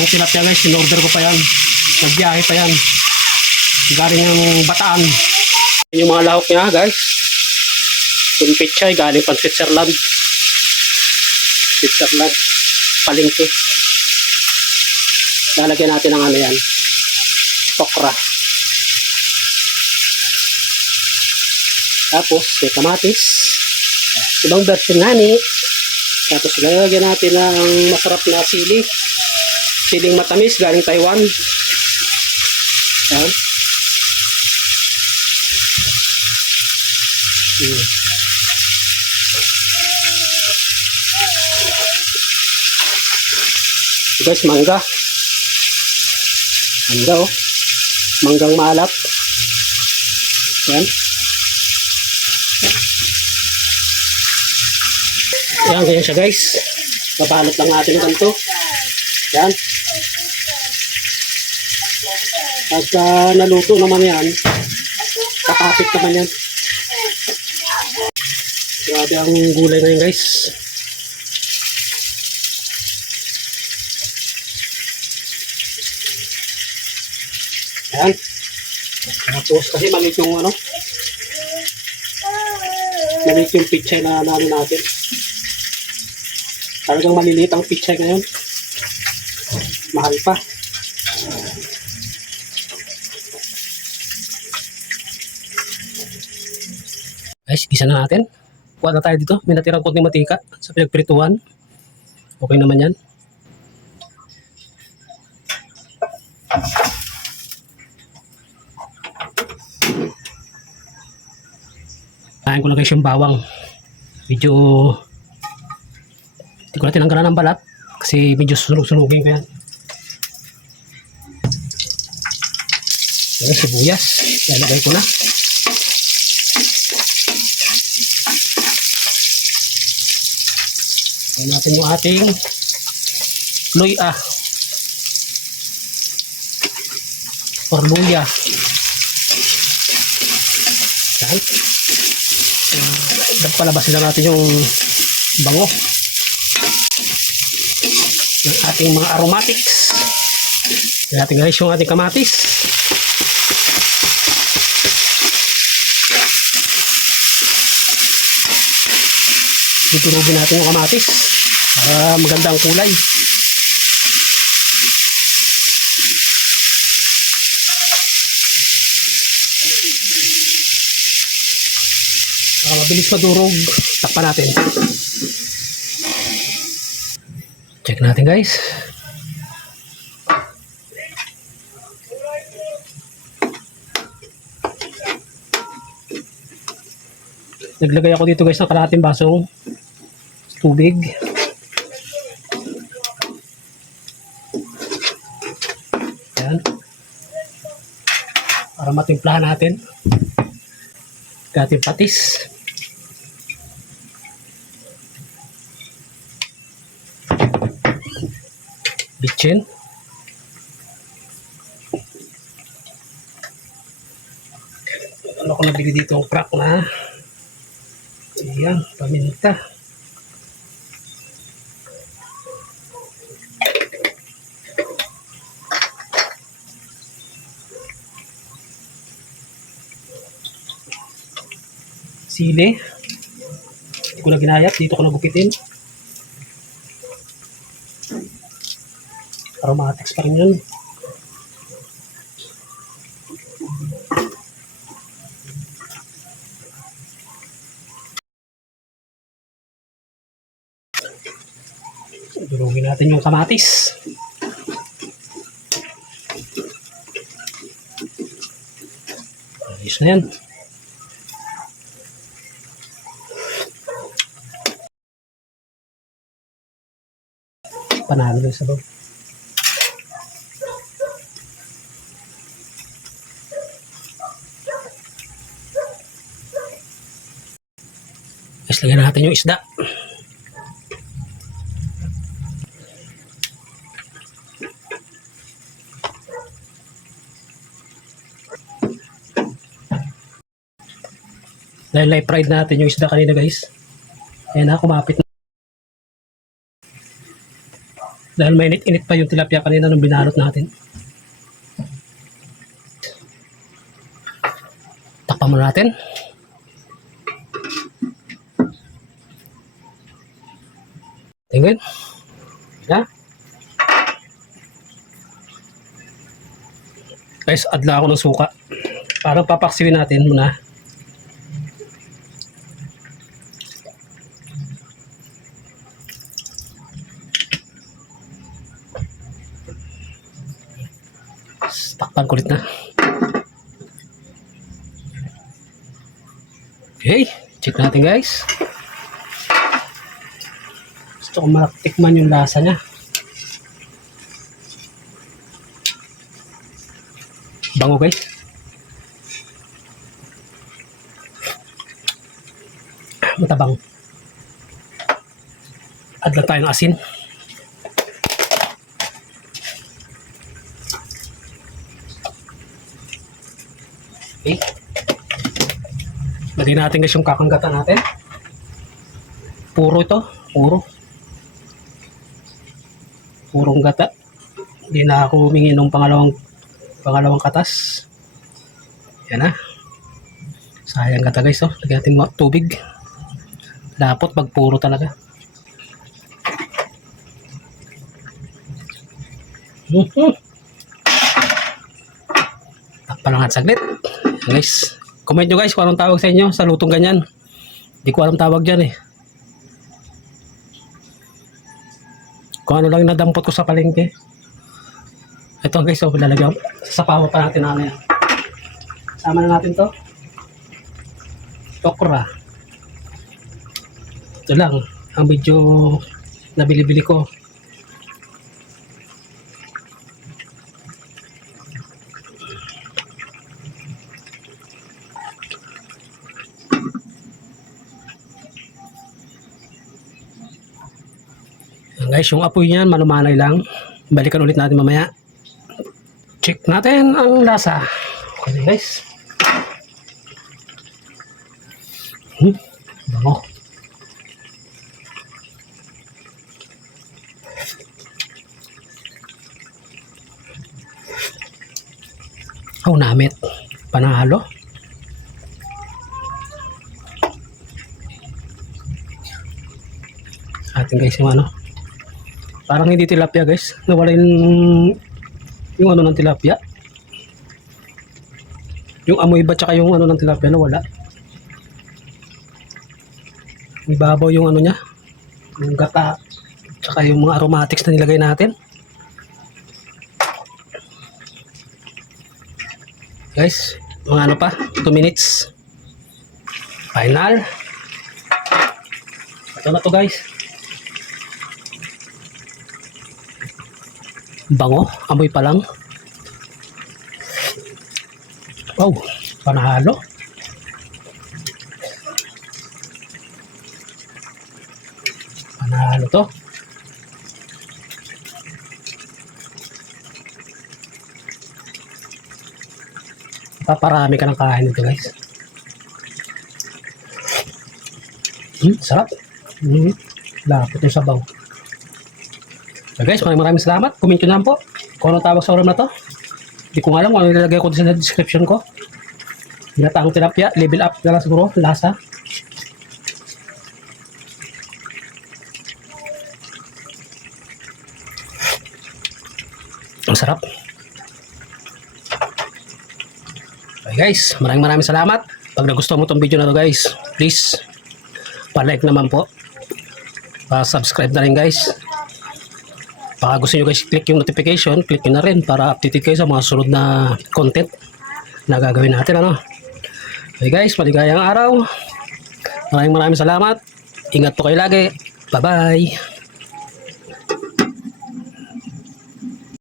Ang tilapia guys, in-order ko pa yan. Nagbiyahe pa yan. Galing ng Bataan. Yung mga lahok niya guys. Yung pichay, galing pang Switzerland. Switzerland. Palengke. Lalagyan natin ng ano yan. Okra. Tapos, may kamatis. Ibang version nga ni. Tapos, lalagyan natin ng masarap na sili. Siling matamis, galing Taiwan. Yan. Guys, mangga. Mangga oh. Manggang maalat. Yan. Yan, ganyan siya guys. Pabalot lang natin ng ganito. Yan. Pagka naluto naman yan, kakapit naman yan. Grabe ang gulay na yun guys. Yan. Tapos kasi maliit yung ano, maliit yung pichay na namin natin. Talagang maliliit ang pichay ngayon. Mahal pa. Guys, gisa na natin. Kuha na tayo dito. May natirang konting matika sa pinagprituhan. Okay naman yan. Kain ko na guys yung bawang. Medyo hindi ko na tinanggalan ng balat kasi medyo sunog-sunugin ko yan. Ayan, sibuyas. Lalagay ko na. Ayan natin yung ating luya or luya. Ayan. Palabasin lang natin yung bango ng ating mga aromatics. Ayan natin guys yung ating kamatis. Tuturugin natin yung kamatis. Maganda ang kulay. Mabilis madurog. Takpan natin. Check natin guys. Naglagay ako dito guys ng kalahating basong tubig. Ayan. Para matimplahan natin. Ating patis. Bitchin. Ano ko nabili dito ang crack na. Ayan, paminta. Sili. Hindi ko na ginayat. Dito ko nagupitin. Aromatics pa rin yun. Durugin natin yung kamatis. Ayos na yan. Panalo na sa bawang. Lagyan natin yung isda. Dahil live fried natin yung isda kanina guys. Ayan na, kumapit na. Dahil mainit-init pa yung tilapia kanina nung binalot natin. Takpan mo natin. Tingin. Ya. Guys, adla ako ng suka. Parang papaksiwin natin muna. Takpan kulit na. Okay, check natin guys. Gusto ko matikman yung lasa niya. Bango guys. Matabang. Adla tayo ng asin. Okay. Lagyan natin guys yung kakanggatan natin. Puro ito. Purong gata. Hindi na ako humingi ng pangalawang katas. Yan na. Sayang gata guys. Oh. Lagyan natin tubig. Dapat magpuro talaga. Takpan lang at saglit. Guys, comment nyo guys kung anong tawag sa inyo sa lutong ganyan. Hindi ko alam tawag dyan eh. Kung ano lang yung nadampot ko sa palengke. Ito guys, so lalagyan. Sasapawa pa natin na yan. Sama na natin to. Okra. Ito lang. Ang medyo nabili-bili ko. Guys, yung apoy niyan malumanay lang. Balikan ulit natin mamaya. Check natin ang lasa. Okay guys. Bango. Oh, namit. Panalo. Atin guys yung ano. Parang hindi tilapia guys. Nawala yung ano ng tilapia. Yung amoy ba tsaka yung ano ng tilapia nawala. Ibabaw yung ano niya. Yung gata. Tsaka yung mga aromatics na nilagay natin. Guys, mga ano pa, 2 minutes. Final. Ito na to guys. Bango, amoy pa lang. Wow, panalo. Panalo to. Paparami ka ng kain nito guys. Sarap. Lapot yung sabaw. So guys, maraming salamat. Comment nyo lang po kung anong tawag sa ulam na to. Hindi ko nga alam kung ano nilagay ko sa description ko. Ginataang tilapia, level up na lang siguro, lasa. Ang sarap. Okay guys, maraming salamat. Pag nagustuhan mo itong video na to guys, please pa-like naman po. Pa-subscribe na rin guys. Baka gusto nyo guys click yung notification, click nyo na rin para updated kayo sa mga sunod na content na gagawin natin. Ano? Okay guys, maligayang araw. Maraming salamat. Ingat po kayo lagi. Bye bye.